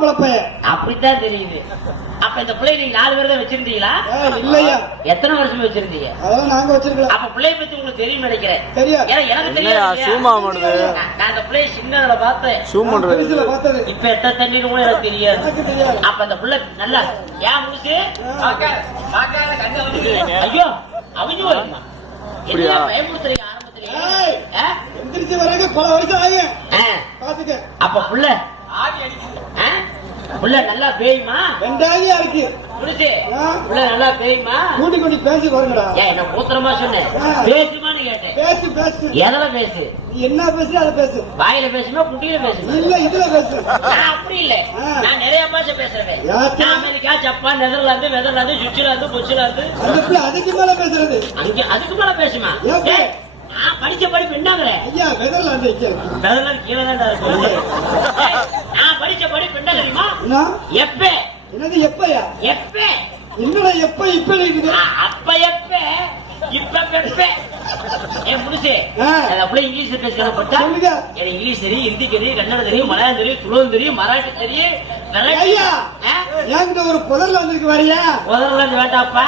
ஆம்பளை பையன் அப்படித்தான் தெரியுது. அப்ப இந்த பிள்ளை நீங்க நாலு பேர் தான் வச்சிருந்தீங்களா? இல்லையா? எத்தனை வருஷம் வச்சிருந்தீங்க? அதெல்லாம் நாங்க வச்சிருக்கலாம் அப்ப பிள்ளைய பத்தி உங்களுக்கு தெரியும் நினைக்கிறேன். தெரியாது. ஏன்னா எனக்கு தெரியாது சூமா நான் அந்த பிள்ளைய சின்னதுல பார்த்தேன். சூம் பண்றது. பார்த்தது. இப்ப எத்த தண்ணின்னு கூட எனக்கு தெரியாது. அப்ப அந்த பிள்ளை நல்லா ஏன் முடிச்சு ஐயோ அவங்க வருமா அப்படியா? பயமுறுத்துறீங்க ஆரம்பத்திலேயே? ஏய். ஆ? எந்திரிச்சு வராங்க பல வருஷம் ஆகும் ஆ. பாத்துக்க அப்ப புள்ள ஆ? புள்ள நல்லா பேயுமா? ரெண்டாயிரம் இருக்கு முடிச்சு ஆ. புள்ள நல்லா பேயுமா? கூட்டி கொண்டு பேசி வருங்கடா ஏன் என்ன மூத்திரமா சொன்னேன். பேசுமான்னு கேட்டேன். பேசு பேசு. எதுல பேசு? என்ன பேசுற அதை பேசு. வாயில பேசுமா குட்டியில பேசுமா? இல்ல இதுல பேசு. நான் அப்படி இல்ல. நான் நிறைய பாஷ பேசுறேன்? நான் அமெரிக்கா ஜப்பான் நெதர்லாந்து வெதர்லாந்து சுவிட்சர்லாந்து புட்சர்லாந்து. அதுக்கு மேல பேசுறது. அங்க அதுக்கு மேல பேசுமா? நான் படிச்ச படிப்பு என்னங்களே ஐயா இங்க நெதர்லாந்து கீழே தான் நான் படிச்ச படிப்பு என்ன தெரியுமா? எப்ப? என்னது எப்பயா? எப்ப? என்னடா எப்ப இப்ப இருக்குது அப்ப எப்ப? இப்ப எப்ப? ஏன் முடிச்சு ஆ. அப்படியே இங்கிலீஷ்ல பேசுறத பட்டா சொல்லுங்க. எனக்கு இங்கிலீஷ் தெரியும் ஹிந்தி தெரியும் கன்னடம் தெரியும் மலையாளம் தெரியும் துளுவம் தெரியும் மராட்டி தெரியும் ஒரு புதர்ல வந்திருக்கு வரியா புதர்லாந்து வேண்டாப்பா.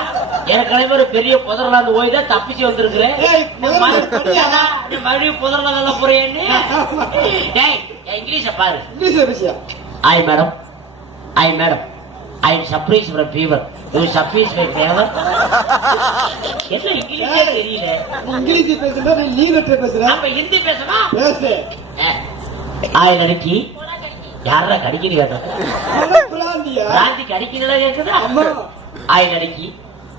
ஏற்கனவே ஒரு பெரிய புதர்லாந்து போய் தான் தப்பிச்சு வந்திருக்கிறேன் மறுபடியும் புதர்லாந்து போறேன்னு? டேய் என் இங்கிலீஷ பாரு. இங்கிலீஷ்ல பேசியா I madam. I madam I surprise from fever you surprise my favour என்ன இங்கிலீஷே தெரியல இங்கிலீஷ் பேசுனா நீ வெட்ட பேசுற? அப்ப ஹிந்தி பேசுனா பேசு. ஆய் லடக்கி யாரா கடிக்கிற கேட்டா? பிராந்தி கடிக்கிறதா கேக்குதா? ஆய் லடக்கி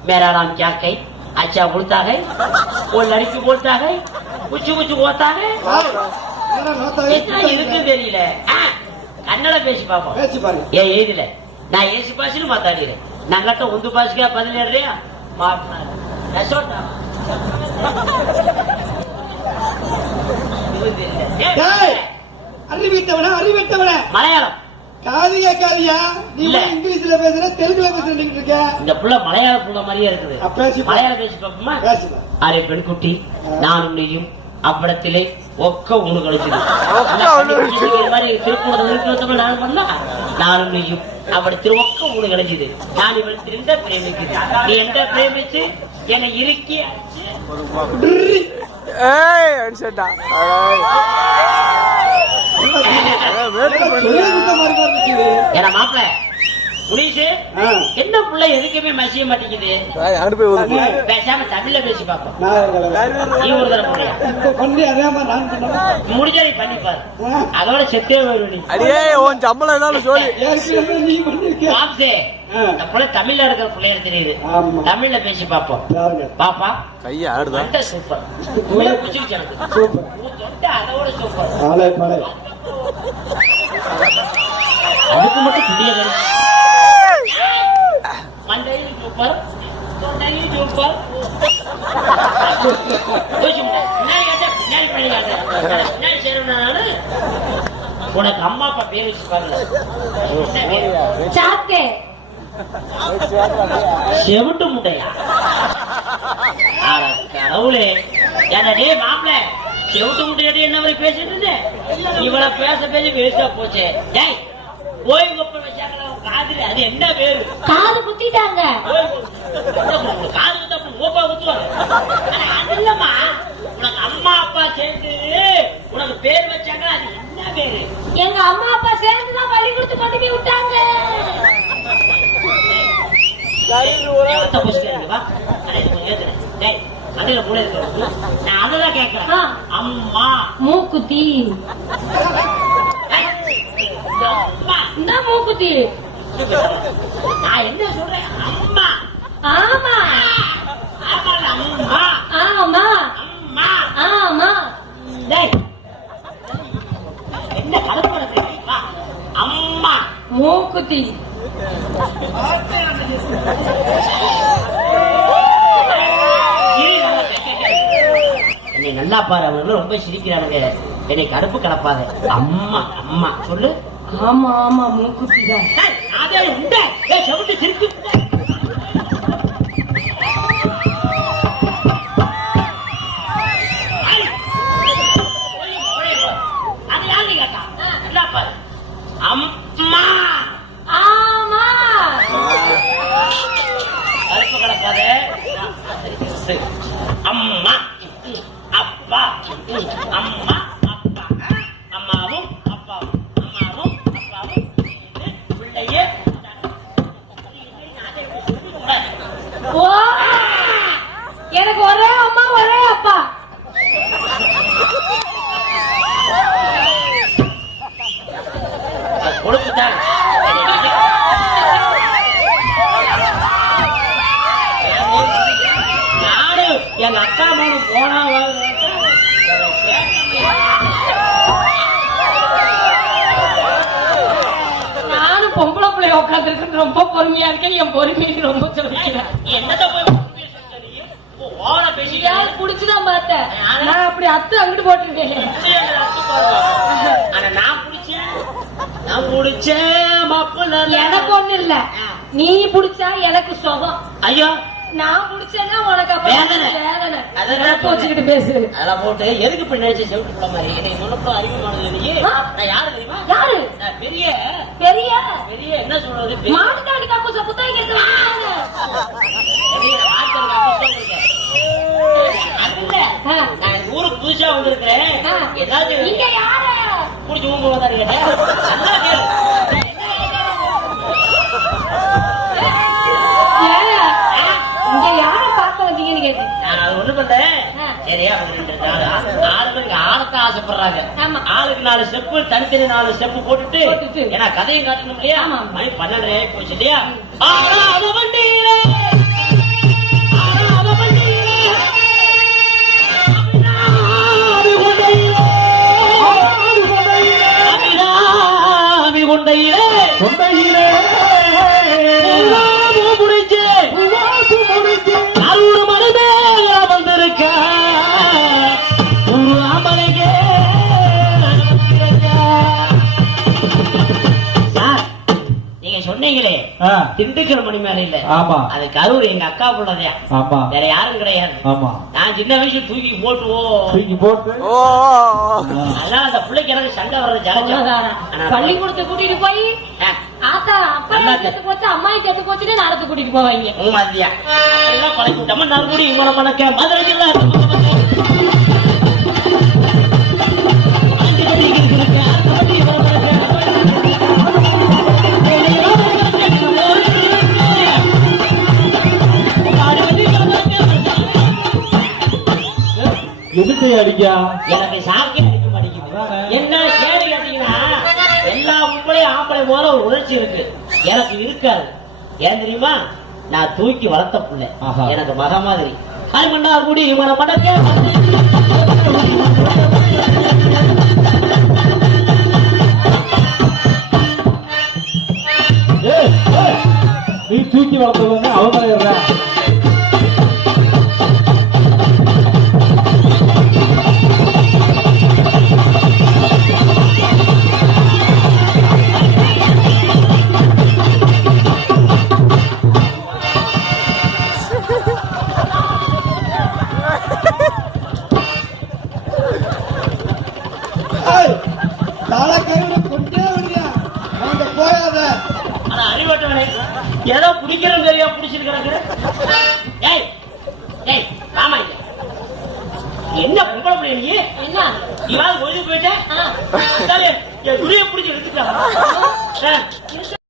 மேரா நாம் क्या कहीं अच्छा बोलता है वो लड़की बोलता है कुछ कुछ होता தெரியல. கன்னட பேசி பார்ப்போம். பேசி பாருங்க. ஏன் எழுதில. நான் ஏசி பாசிலும் மாத்தாடுகிறேன் நாங்கள்ட்ட உந்து பாசிக்கா பதினேடுறியா மாட்டினாரு ரசோட்டா அறிவிட்டவன அறிவிட்டவன மலையாளம். காதியா காதியா? நீ இங்கிலீஷ்ல பேசுற தெலுங்குல பேசுறீங்க இருக்க. இந்த புள்ள மலையாள புள்ள மாதிரியே இருக்குது. மலையாளம் பேசி பார்ப்போமா? பேசுவேன் அரே பெண்குட்டி நானும் நீயும் அவ்விடத்திலே ஒக்க உணு கழிச்சது. மாதிரி இருக்கிறதுக்கு நான் பண்ணா நானும் நீயும். அவ்விடத்தில் ஒக்க உணு கழிச்சது நான் இவளத்தில் எந்த பிரேமிக்குது. நீ எந்த பிரேமிச்சு? என்னை இறுக்கி. ஏன்னா மாப்பிள்ள ஆ, என்ன புள்ள எதுக்குமே மசிய மாட்டேங்குது? பேசாம தமிழ்ல பேசி பார்ப்போம். ஒரு தடவை. முடிஞ்சா நீ பண்ணி பாரு. ஆ, அதோட செத்தே அடியே உன் சம்பளம் ஏதாவது சொல்லி தமிழ்ல இருக்கிற பிள்ளைய தெரியுது. தமிழ்ல பேசி பார்ப்போம். பாருங்க பாப்பா கையை ஆடுதா? சூப்பர். அதோட சூப்பர். அதுக்கு மட்டும் புதிய மண்டையும் சூப்பர் தொண்டையும் சூப்பர் யோசிச்சு பாரு. பின்னாடி கேட்டா பின்னாடி பண்ணி காட்டுறேன். பின்னாடி சேரணும்னாலும் உனக்கு அம்மா அப்பா பேர் வச்சு பாருங்க? சாக்கு செவிட்டு முட்டையா கடவுளே டேய் மாப்பிள செவிட்டு முட்டையாட்டி என்ன மாதிரி பேசிட்டு இருந்தேன் இவள பேச பேச வேஸ்டா போச்சே டேய் ஓய்வு வச்சாங்களா அது என்ன பேரு காது குத்திட்டாங்க. காது குத்தா ஓப்பா குத்துவாங்க அட, அது இல்லம்மா. உனக்கு அம்மா அப்பா சேர்ந்து உனக்கு பேர் வச்சாங்க அது என்ன பேரு? எங்க அம்மா அப்பா சேர்ந்துதான் பள்ளி கொடுத்து கொண்டு போய் விட்டாங்க. நான் அததான் கேட்கிறேன். ஆ. அம்மா. மூக்குத்தி. இந்த மூக்குத்தி. நான் என்ன சொல்றேன்? அம்மா. ஆமா. அம்மா. ஆமா. அம்மா. ஆமா. டேய். என்ன கலப்படம் வா. அம்மா. மூக்குத்தி. என்னை நல்லா பாரு அவங்களும் ரொம்ப சிரிக்கிறானுங்க. என்னை கருப்பு கலப்பாத. அம்மா அம்மா. சொல்லு. ஆமா ஆமா மூக்குத்தி தான் அதே உண்டா ஏ செவட்டு சிரிச்சு அம்மா! ஆமா. கருப்பு கிடக்காதே அம்மா அப்பா அம்மா. அப்பா. கொடுத்துட்டாங்க. அக்கா மகன் போனா நானும் பொம்பளை பிள்ளைய உட்காந்துருக்கு ரொம்ப பொறுமையா இருக்கேன். என் பொறுமையை ரொம்ப சொல்லிக்கிறேன் என்னதான் புடிச்சுதான் பார்த்தேன். நான் அப்படி அத்து அங்கிட்டு போட்டுருக்கேன். ஆனா நான் புடிச்சேன். நான் புடிச்சேன் மாப்பிள்ள எனக்கு ஒண்ணு இல்ல. நீ புடிச்சா எனக்கு சுகம். ஐயோ. நான் புடிச்சேன்னா உனக்கு வேதனை. வேதனை. அதான் அதை வச்சுக்கிட்டு பேசு. அதெல்லாம் போட்டு எதுக்கு நினைச்சு செவிட்டு போல மாதிரி? என்னை முன்னப்புறம் அறிமுகமானது? நான் யாரு தெரியுமா? யாரு? பெரிய. பெரிய? பெரிய என்ன சொல்றது பெரிய மாட்டுக்காடி காப்பு புத்தகம் கேட்டு பெரிய ஆட்கள் நான் புத்தகம் இருக்கேன். அது இல்ல. நான் இந்த ஊருக்கு புதுசா வந்திருக்கிறேன். ஏதாவது புடிச்சு ஊம்பு வந்தாரு கேட்டேன். சரியா அவங்க ரெண்டு நாலு ஆ- ஆறு பேருக்கு ஆடத்தான் ஆசைப்படுறாங்க. ஆளுக்கு நாலு ஸ்டெப்பு தனித்தனி நாலு ஸ்டெப்பு போட்டுட்டு. ஏன்னா கதையும் காட்டணும் இல்லையா. மணி பன்னெண்டு போச்சு இல்லையா? ஆறாத திண்டுக்கல் மணி மேல இல்ல. ஆமா. அது கரூர் எங்க அக்கா புள்ளதையா ஆமா. வேற யாரும் கிடையாது. ஆமா. நான் சின்ன வயசுல தூக்கி போட்டுவோம் தூக்கி போட்டு? அதான் அந்த பிள்ளைக்கு எனக்கு சண்டை வர்றது ஜலஜம் பள்ளிக்கூடத்தை கூட்டிட்டு போய் ஆத்தா அப்பா நல்லா செத்து போச்சு அம்மாயி செத்து போச்சுன்னு நடத்து கூட்டிட்டு போவாங்க. எல்லாம் பழக்கி விட்டோமா நறுமுடி இம்மன மணக்க மதுரை எதுக்கு அடிக்கா? எனக்கு சாக்கி அடிக்க மாட்டேங்குது. என்ன கேள்வி கேட்டீங்கன்னா எல்லா உங்களையும் ஆம்பளை போல ஒரு உணர்ச்சி இருக்கு. எனக்கு இருக்காது. ஏன் தெரியுமா? நான் தூக்கி வளர்த்த பிள்ளை. எனக்கு மக மாதிரி. அது மன்னார் குடி மன மடக்க நீ தூக்கி வளர்த்தது அவங்க ஏதோ பிடிக்கிறோம் தெரியா பிடிச்சிட்டு கிடக்குற? ஏய் ஏய் ஆமா. என்ன பொம்பளை நீ? என்ன? இவாது ஒழுங்கு போயிட்டேன். துணியை பிடிச்சி எடுத்துட்டான் ஆ,